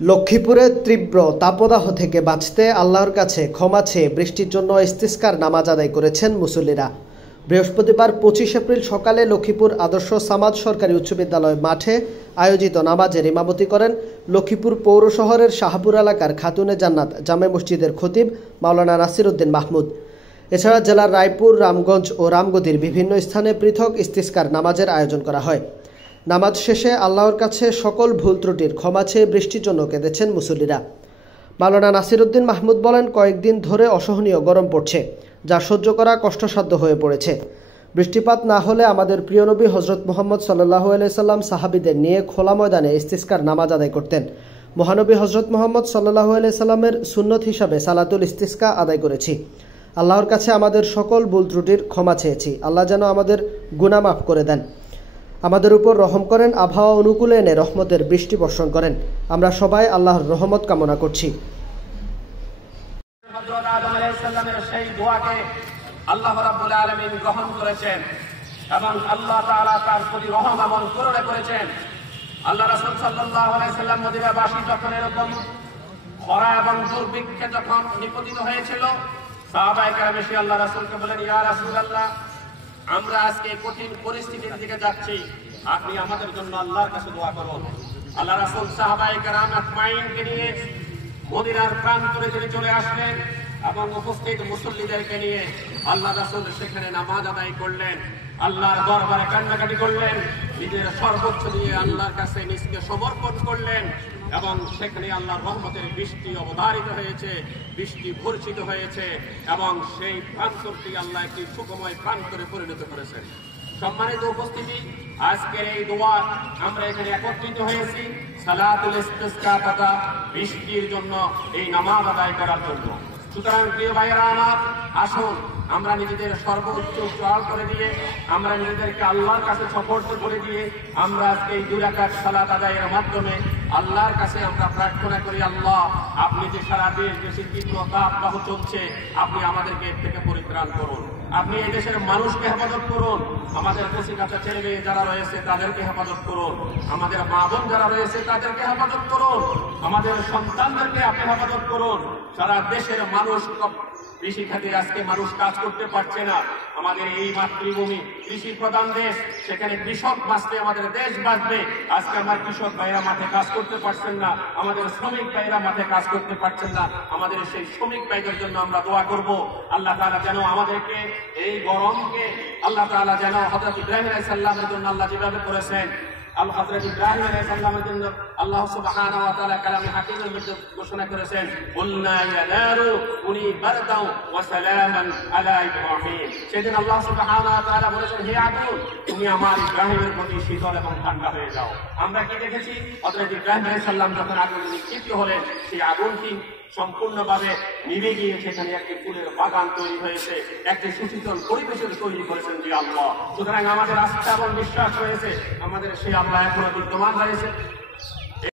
লক্ষ্মীপুরে তীব্র তাপদাহ থেকে বাঁচতে আল্লাহর কাছে ক্ষমা চেয়ে বৃষ্টির জন্য ইস্তিসকার নামাজ আদায় করেছেন মুসল্লিরা। বৃহস্পতিবার 25 এপ্রিল সকালে লক্ষ্মীপুর আদর্শ সামাদ সরকারি উচ্চ বিদ্যালয় মাঠে আয়োজিত নামাজের ইমামতি করেন লক্ষ্মীপুর পৌর শহরের শাহপুর এলাকার খাতুনে জান্নাত জামে মসজিদের খতিব মাওলানা নাসির উদ্দিন মাহমুদ। এছাড়া জেলার রায়পুর, রামগঞ্জ ও রামগতির বিভিন্ন স্থানে পৃথক ইস্তিসকার নামাজের আয়োজন করা হয়। নামাজ শেষে আল্লাহর কাছে সকল ভুল ত্রুটির ক্ষমা চেয়ে বৃষ্টির জন্য কেঁদেছেন মুসল্লিরা। মাওলানা নাসির উদ্দিন মাহমুদ বলেন, কয়েকদিন ধরে অসহনীয় গরম পড়ছে, যা সহ্য করা কষ্টসাধ্য হয়ে পড়েছে। বৃষ্টিপাত না হলে আমাদের প্রিয় নবী হজরত মুহাম্মদ সাল্লাল্লাহু আলাইহি সাল্লাম সাহাবীদের নিয়ে খোলা ময়দানে ইস্তিসকার নামাজ আদায় করতেন। মহানবী হজরত মুহাম্মদ সাল্লাল্লাহু আলাইহি সাল্লামের সুন্নত হিসাবে সালাতুল ইস্তিসকা আদায় করেছি। আল্লাহর কাছে আমাদের সকল ভুল ত্রুটির ক্ষমা চেয়েছি। আল্লাহ যেন আমাদের গুনাহ মাফ করে দেন, আমাদের উপর রহম করেন, আবহাওয়া অনুকূলে এনে রহমতের বৃষ্টি বর্ষণ করেন। আমরা সবাই আল্লাহর রহমত কামনা করছি। হযরত আদম আলাইহিস সালামের সেই দোয়াকে আল্লাহ রাব্বুল আলামিন গ্রহণ করেছেন এবং আল্লাহ তাআলা তার প্রতি রহম এবং করুণা করেছেন। আল্লাহ রাসূল সাল্লাল্লাহু আলাইহি সাল্লাম মদিনাবাসী যখন এরকম খরা এবং দুর্ভিক্ষে যখন নিপতিত হয়েছিল, সাহাবায়ে কেরাম এসে আল্লাহ রাসূলকে বলেন, ইয়া রাসূলুল্লাহ, আমরা আজকে কঠিন পরিস্থিতির দিকে যাচ্ছি, আপনি আমাদের জন্য আল্লাহর কাছে দোয়া করুন। আল্লাহ রাসূল সাহাবায়ে কেরাম আজমাইনকে নিয়ে মদিনার প্রান্তরে তিনি চলে আসলেন এবং উপস্থিত মুসল্লিদেরকে নিয়ে আল্লাহ রাসূল সেখানে নামাজ আদায় করলেন, আল্লাহর দরবারে কান্নাকাটি করলেন, নিজের সর্বোচ্চ দিয়ে আল্লাহর কাছে নিজকে সমর্পণ করলেন এবং সেখানে আল্লাহর রহমতের বৃষ্টি অবধারিত হয়েছে, বৃষ্টি বর্ষিত হয়েছে এবং সেই প্রান্তরটি আল্লাহ একটি সুখময় প্রান্তরে পরিণত করেছেন। সম্মানিত উপস্থিতি, আজকের এই দোয়া আমরা এখানে একত্রিত হয়েছি সালাতুল ইস্তিসকা তথা বৃষ্টির জন্য এই নামাজ আদায় করার জন্য। সুতরাং প্রিয় ভাইয়েরা আমার, আসুন আমরা নিজেদের সর্বোচ্চ জল করে দিয়ে, আমরা নিজেদেরকে আল্লাহর কাছে সুপর্দ করে দিয়ে আমরা আজকে এই 2 রাকাত সালাত আদায়ের মাধ্যমে আল্লাহর কাছে আমরা প্রার্থনা করি, আল্লাহ আপনি যে সারা দেশ দেশে তীব্র তাপদাহ চলছে, আপনি আমাদেরকে এর থেকে পরিত্রাণ করুন, আপনি এই দেশের মানুষকে হেফাজত করুন, আমাদের কচিকাঁচা ছেলে মেয়ে যারা রয়েছে তাদেরকে হেফাজত করুন, আমাদের মা বোন যারা রয়েছে তাদেরকে হেফাজত করুন, আমাদের সন্তানদেরকে আপনি হেফাজত করুন। সারা দেশের মানুষ কৃষি খাতে আজকে মানুষ কাজ করতে পারছে না। আমাদের এই মাতৃভূমি কৃষি প্রধান দেশ, সেখানে কৃষক বাঁচলে আমাদের দেশ বাঁচবে। আজকে আমার কৃষক ভাইরা মাঠে কাজ করতে পারছেন না, আমাদের শ্রমিক ভাইরা মাঠে কাজ করতে পারছেন না। আমাদের সেই শ্রমিক ভাইদের জন্য আমরা দোয়া করব, আল্লাহ তাআলা যেন আমাদেরকে এই গরমকে আল্লাহ তাআলা যেন হযরত ইব্রাহিম আলাইহিস সালামের জন্য আল্লাহ যেভাবে করেছেন, হযরত ইব্রাহিম আলাইহিস সালামের জন্য আল্লাহ সুবহানাহু ওয়া তাআলা কালামে হাকিমের মধ্যে ঘোষণা করেছেন, কুলনা ইয়া নারু কুনি বারদাও ওয়া সালামান আলা ইব্রাহিম। সেদিন আল্লাহ সুবহানাহু ওয়া তাআলা বলেছেন, হে আগুন, তুমি আমার ইব্রাহিমের প্রতি শীতল এবং ঠান্ডা হয়ে যাও। আমরা কি দেখেছি, হযরত ইব্রাহিম আলাইহিস সালাম যখন আগুনে নিক্ষিপ্ত হলেন, সেই আগুনটি সম্পূর্ণভাবে নিভে গিয়ে সেখানে একটি ফুলের বাগান তৈরি হয়েছে, একটি সুশীতল পরিবেশের তৈরি করেছেন যে আল্লাহ। সুতরাং আমাদের আস্থা এবং বিশ্বাস রয়েছে, আমাদের সেই আল্লাহ এখনো বিদ্যমান রয়েছে।